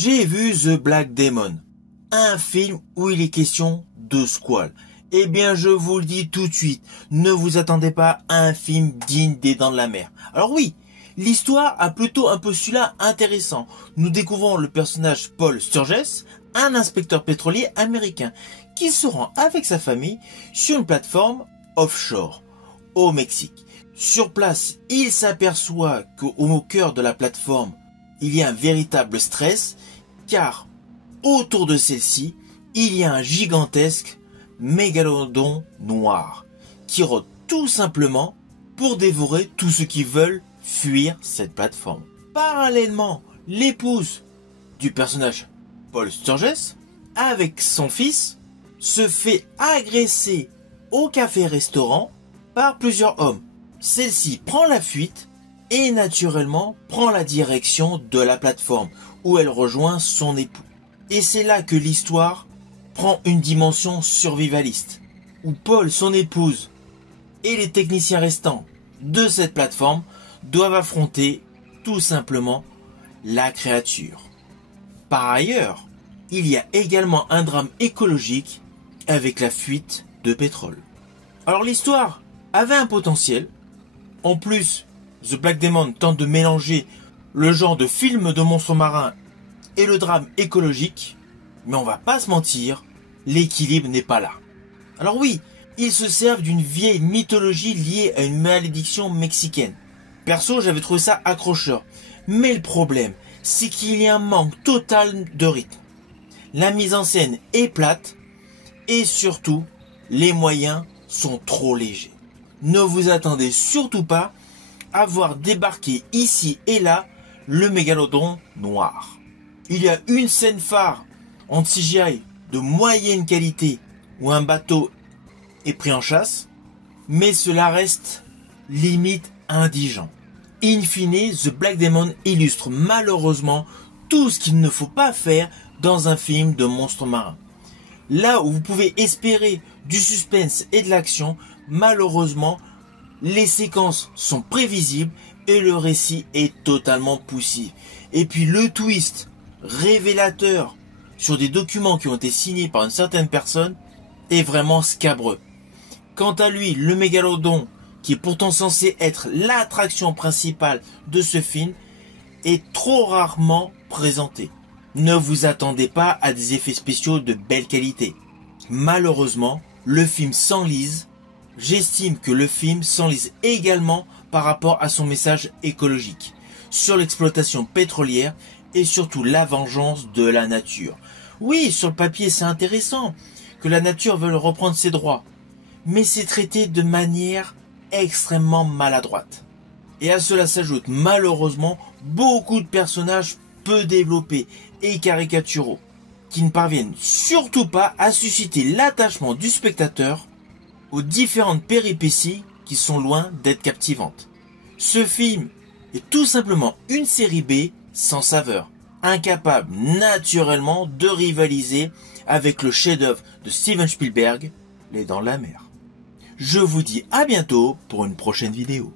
J'ai vu The Black Demon, un film où il est question de squale. Eh bien, je vous le dis tout de suite, ne vous attendez pas à un film digne des Dents de la Mer. Alors oui, l'histoire a plutôt un postulat intéressant. Nous découvrons le personnage Paul Sturges, un inspecteur pétrolier américain, qui se rend avec sa famille sur une plateforme offshore, au Mexique. Sur place, il s'aperçoit qu'au cœur de la plateforme, il y a un véritable stress, car autour de celle-ci, il y a un gigantesque mégalodon noir qui rôde tout simplement pour dévorer tous ceux qui veulent fuir cette plateforme. Parallèlement, l'épouse du personnage Paul Sturges, avec son fils, se fait agresser au café-restaurant par plusieurs hommes. Celle-ci prend la fuite et naturellement prend la direction de la plateforme où elle rejoint son époux. Et c'est là que l'histoire prend une dimension survivaliste, où Paul, son épouse, et les techniciens restants de cette plateforme doivent affronter tout simplement la créature. Par ailleurs, il y a également un drame écologique avec la fuite de pétrole. Alors l'histoire avait un potentiel. En plus, The Black Demon tente de mélanger le genre de film de monstres marins et le drame écologique, mais on va pas se mentir, l'équilibre n'est pas là. Alors oui, ils se servent d'une vieille mythologie liée à une malédiction mexicaine. Perso, j'avais trouvé ça accrocheur. Mais le problème, c'est qu'il y a un manque total de rythme. La mise en scène est plate et surtout, les moyens sont trop légers. Ne vous attendez surtout pas à voir débarquer ici et là le mégalodon noir. Il y a une scène phare en CGI de moyenne qualité où un bateau est pris en chasse, mais cela reste limite indigent. In fine, The Black Demon illustre malheureusement tout ce qu'il ne faut pas faire dans un film de monstres marins. Là où vous pouvez espérer du suspense et de l'action, malheureusement, les séquences sont prévisibles et le récit est totalement poussif. Et puis le twist révélateur sur des documents qui ont été signés par une certaine personne est vraiment scabreux. Quant à lui, le mégalodon, qui est pourtant censé être l'attraction principale de ce film, est trop rarement présenté. Ne vous attendez pas à des effets spéciaux de belle qualité. Malheureusement, le film s'enlise. J'estime que le film s'enlise également par rapport à son message écologique sur l'exploitation pétrolière et surtout la vengeance de la nature. Oui, sur le papier c'est intéressant que la nature veuille reprendre ses droits, mais c'est traité de manière extrêmement maladroite. Et à cela s'ajoute malheureusement beaucoup de personnages peu développés et caricaturaux, qui ne parviennent surtout pas à susciter l'attachement du spectateur aux différentes péripéties qui sont loin d'être captivantes. Ce film est tout simplement une série B sans saveur, incapable naturellement de rivaliser avec le chef-d'œuvre de Steven Spielberg, Les Dents de la Mer. Je vous dis à bientôt pour une prochaine vidéo.